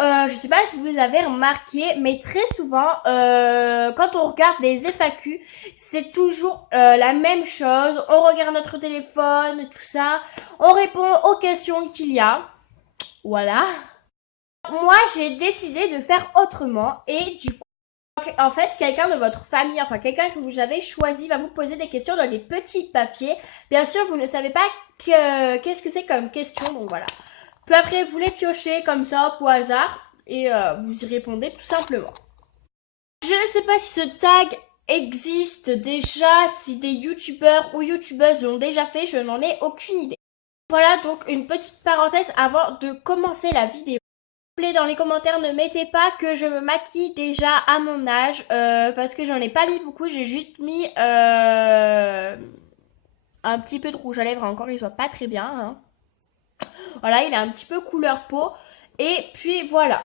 je sais pas si vous avez remarqué, mais très souvent, quand on regarde des FAQ, c'est toujours la même chose. On regarde notre téléphone, tout ça. On répond aux questions qu'il y a. Voilà. Moi, j'ai décidé de faire autrement et du coup, en fait, quelqu'un de votre famille, enfin quelqu'un que vous avez choisi, va vous poser des questions dans des petits papiers. Bien sûr, vous ne savez pas qu'est-ce que c'est comme question, donc voilà. Puis après, vous les piochez comme ça, au hasard, et vous y répondez tout simplement. Je ne sais pas si ce tag existe déjà, si des youtubeurs ou youtubeuses l'ont déjà fait, je n'en ai aucune idée. Voilà donc une petite parenthèse avant de commencer la vidéo. Dans les commentaires, ne mettez pas que je me maquille déjà à mon âge, parce que j'en ai pas mis beaucoup, j'ai juste mis un petit peu de rouge à lèvres, encore il soit pas très bien. Hein. Voilà, il est un petit peu couleur peau. Et puis voilà,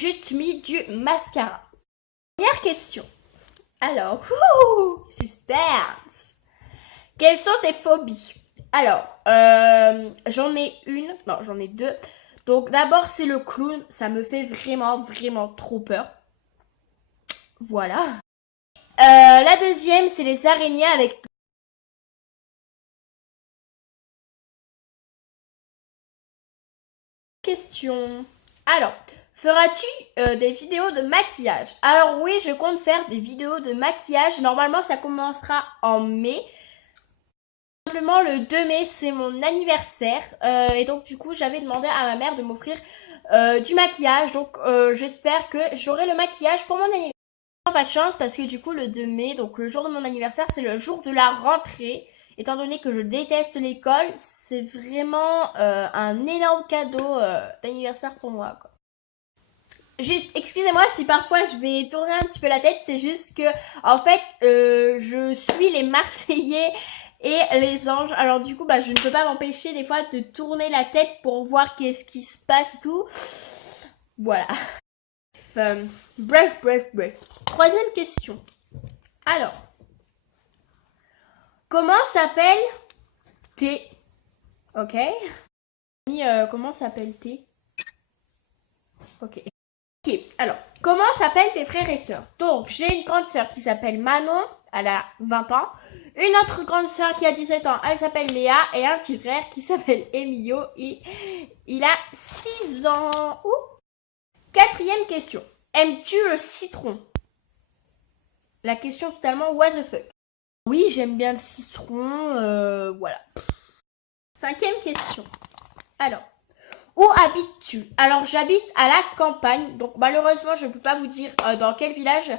juste mis du mascara. Première question. Alors, suspense. Quelles sont tes phobies? Alors, j'en ai une, non, j'en ai deux. Donc d'abord, c'est le clown, ça me fait vraiment trop peur. Voilà. La deuxième, c'est les araignées avec... Question. Alors, feras-tu des vidéos de maquillage? Alors oui, je compte faire des vidéos de maquillage. Normalement, ça commencera en mai. Simplement, le 2 mai, c'est mon anniversaire. Et donc, du coup, j'avais demandé à ma mère de m'offrir du maquillage. Donc, j'espère que j'aurai le maquillage pour mon anniversaire. Pas de chance parce que du coup, le 2 mai, donc le jour de mon anniversaire, c'est le jour de la rentrée. Étant donné que je déteste l'école, c'est vraiment un énorme cadeau d'anniversaire pour moi, quoi. Juste, excusez-moi si parfois je vais tourner un petit peu la tête, c'est juste que, en fait, je suis les Marseillais et les anges. Alors du coup, bah, je ne peux pas m'empêcher des fois de tourner la tête pour voir qu'est-ce qui se passe et tout. Voilà. Bref. Troisième question. Alors, comment s'appelle T? Ok. Comment s'appelle T? Ok. Ok, alors, comment s'appellent tes frères et sœurs? Donc, j'ai une grande sœur qui s'appelle Manon, elle a 20 ans. Une autre grande sœur qui a 17 ans, elle s'appelle Léa. Et un petit frère qui s'appelle Emilio, et il a 6 ans. Ouh. Quatrième question. Aimes-tu le citron? La question totalement what the fuck. Oui, j'aime bien le citron, voilà. Cinquième question. Alors, où habites-tu? Alors, j'habite à la campagne, donc malheureusement, je ne peux pas vous dire dans quel village,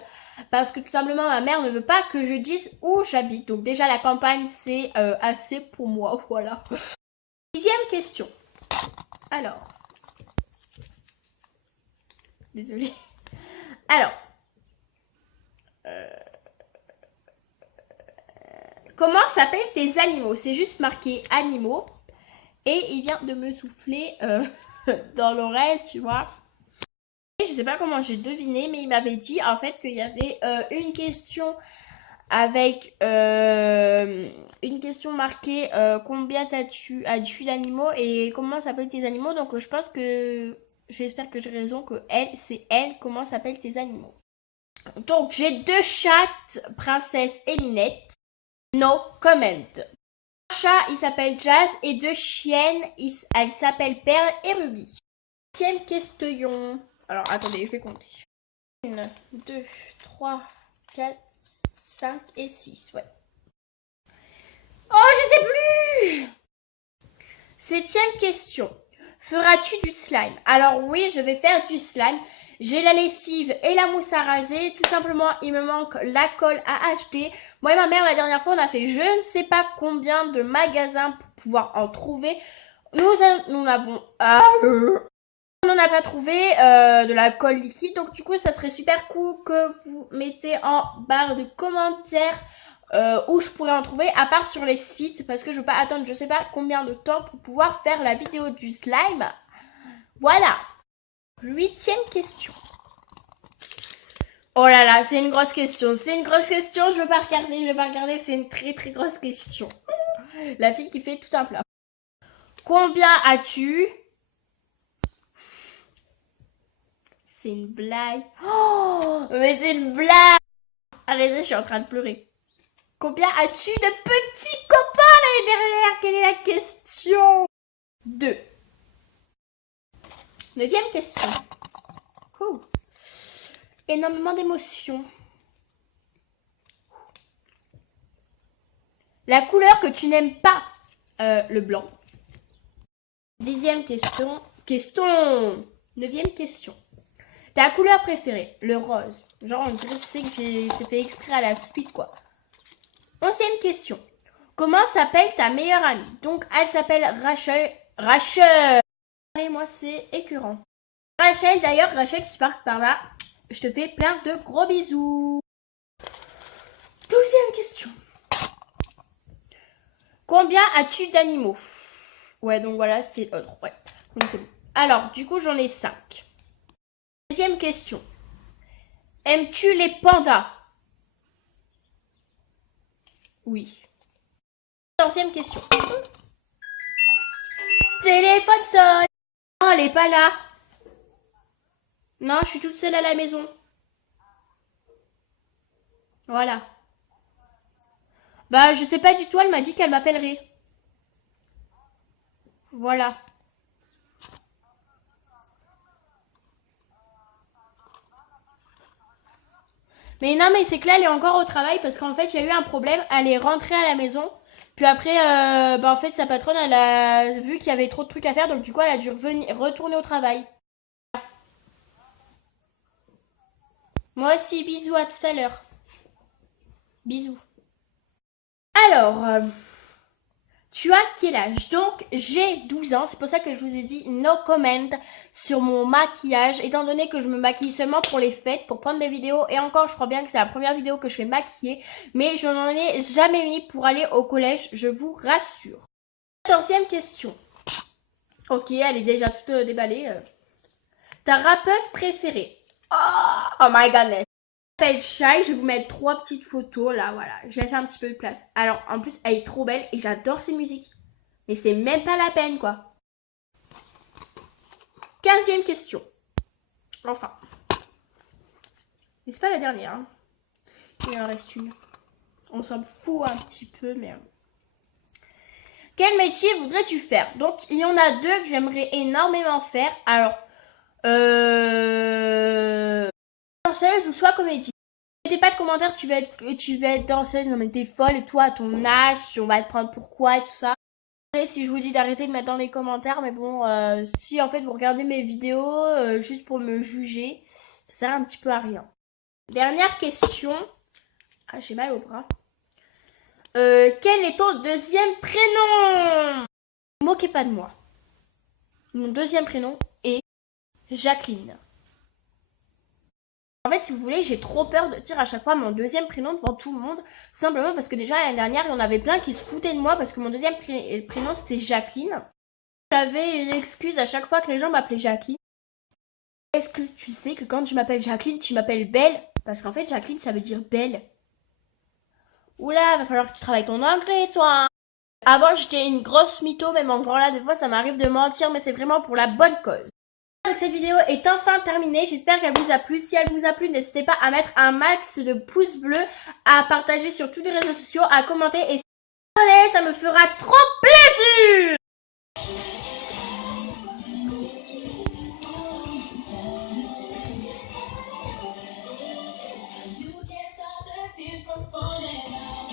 parce que tout simplement, ma mère ne veut pas que je dise où j'habite. Donc déjà, la campagne, c'est assez pour moi, voilà. Sixième question. Alors, désolée. Alors, comment s'appellent tes animaux? C'est juste marqué animaux. Et il vient de me souffler dans l'oreille, tu vois. Et je sais pas comment j'ai deviné, mais il m'avait dit en fait qu'il y avait une question avec une question marquée combien as-tu d'animaux et comment s'appellent tes animaux. Donc je pense que j'espère que j'ai raison que c'est elle comment s'appellent tes animaux. Donc j'ai deux chattes, Princesse et Minette. No comment. Chat, il s'appelle Jazz et deux chiennes, elles s'appellent Perle et Ruby. Deuxième question. Alors, attendez, je vais compter. 1, 2, 3, 4, 5 et 6, ouais. Oh, je sais plus! Septième question. Feras-tu du slime? Alors oui, je vais faire du slime. J'ai la lessive et la mousse à raser. Tout simplement, il me manque la colle à acheter. Moi et ma mère, la dernière fois, on a fait je ne sais pas combien de magasins pour pouvoir en trouver. Nous n'avons... on n'en a pas trouvé de la colle liquide. Donc du coup, ça serait super cool que vous mettez en barre de commentaires où je pourrais en trouver, à part sur les sites, parce que je ne veux pas attendre je sais pas combien de temps pour pouvoir faire la vidéo du slime. Voilà. Huitième question. Oh là là, c'est une grosse question. C'est une grosse question, je veux pas regarder, c'est une très grosse question. La fille qui fait tout un plat. Combien as-tu C'est une blague. Oh, mais c'est une blague. Arrêtez, je suis en train de pleurer. Combien as-tu de petits copains l'année dernière? Quelle est la question? 2. 9e question. Oh. Énormément d'émotions. La couleur que tu n'aimes pas, le blanc. 10e question. 9e question. Ta couleur préférée, le rose. Genre, on dirait, tu sais que c'est fait exprès à la suite, quoi. 11e question. Comment s'appelle ta meilleure amie? Donc, elle s'appelle Rachel. Et moi, c'est écœurant. Rachel, d'ailleurs, Rachel, si tu passes par là, je te fais plein de gros bisous. 12e question. Combien as-tu d'animaux? Ouais, donc voilà, c'était l'autre. Ouais, donc c'est bon. Alors, du coup, j'en ai 5. 10e question. Aimes-tu les pandas? Oui. 14e question. Téléphone sonne. Non, elle est pas là. Non, je suis toute seule à la maison. Voilà. Bah, je sais pas du tout, elle m'a dit qu'elle m'appellerait. Voilà. Mais non, mais c'est que là, elle est encore au travail parce qu'en fait, il y a eu un problème. Elle est rentrée à la maison. Puis après, en fait, sa patronne, elle a vu qu'il y avait trop de trucs à faire. Donc, du coup, elle a dû retourner au travail. Moi aussi, bisous, à tout à l'heure. Bisous. Alors, tu as quel âge? Donc, j'ai 12 ans. C'est pour ça que je vous ai dit no comment sur mon maquillage. Étant donné que je me maquille seulement pour les fêtes, pour prendre des vidéos. Et encore, je crois bien que c'est la première vidéo que je fais maquiller. Mais je n'en ai jamais mis pour aller au collège, je vous rassure. 14e question. Ok, elle est déjà toute déballée. Ta rappeuse préférée? Oh my godness. Elle s'appelle Shai, je vais vous mettre 3 petites photos là, voilà. Je laisse un petit peu de place. Alors, en plus, elle est trop belle et j'adore ses musiques. Mais c'est même pas la peine, quoi. 15e question. Enfin. Mais c'est pas la dernière. Hein. Il en reste une. On s'en fout un petit peu, mais... Quel métier voudrais-tu faire? Donc, il y en a 2 que j'aimerais énormément faire. Alors, danseuse ou soit comédie. Mettez pas de commentaires, tu vas être danseuse, non mais t'es folle et toi à ton âge, on va te prendre pourquoi et tout ça. Si je vous dis d'arrêter de mettre dans les commentaires, mais bon, si en fait vous regardez mes vidéos juste pour me juger, ça sert un petit peu à rien. Dernière question. Ah, j'ai mal au bras. Quel est ton deuxième prénom? Ne vous moquez pas de moi. Mon deuxième prénom est Jacqueline. En fait, si vous voulez, j'ai trop peur de dire à chaque fois mon deuxième prénom devant tout le monde. Tout simplement parce que déjà, l'année dernière, il y en avait plein qui se foutaient de moi parce que mon deuxième prénom, c'était Jacqueline. J'avais une excuse à chaque fois que les gens m'appelaient Jacqueline. Est-ce que tu sais que quand tu m'appelles Jacqueline, tu m'appelles Belle? Parce qu'en fait, Jacqueline, ça veut dire belle. Oula, va falloir que tu travailles ton anglais, toi. Avant, j'étais une grosse mytho, même en grand là, des fois, ça m'arrive de mentir, mais c'est vraiment pour la bonne cause. Donc cette vidéo est enfin terminée, j'espère qu'elle vous a plu. Si elle vous a plu, n'hésitez pas à mettre un max de pouces bleus, à partager sur tous les réseaux sociaux, à commenter et si vous abonnez, ça me fera trop plaisir. You can't stop the tears from falling out.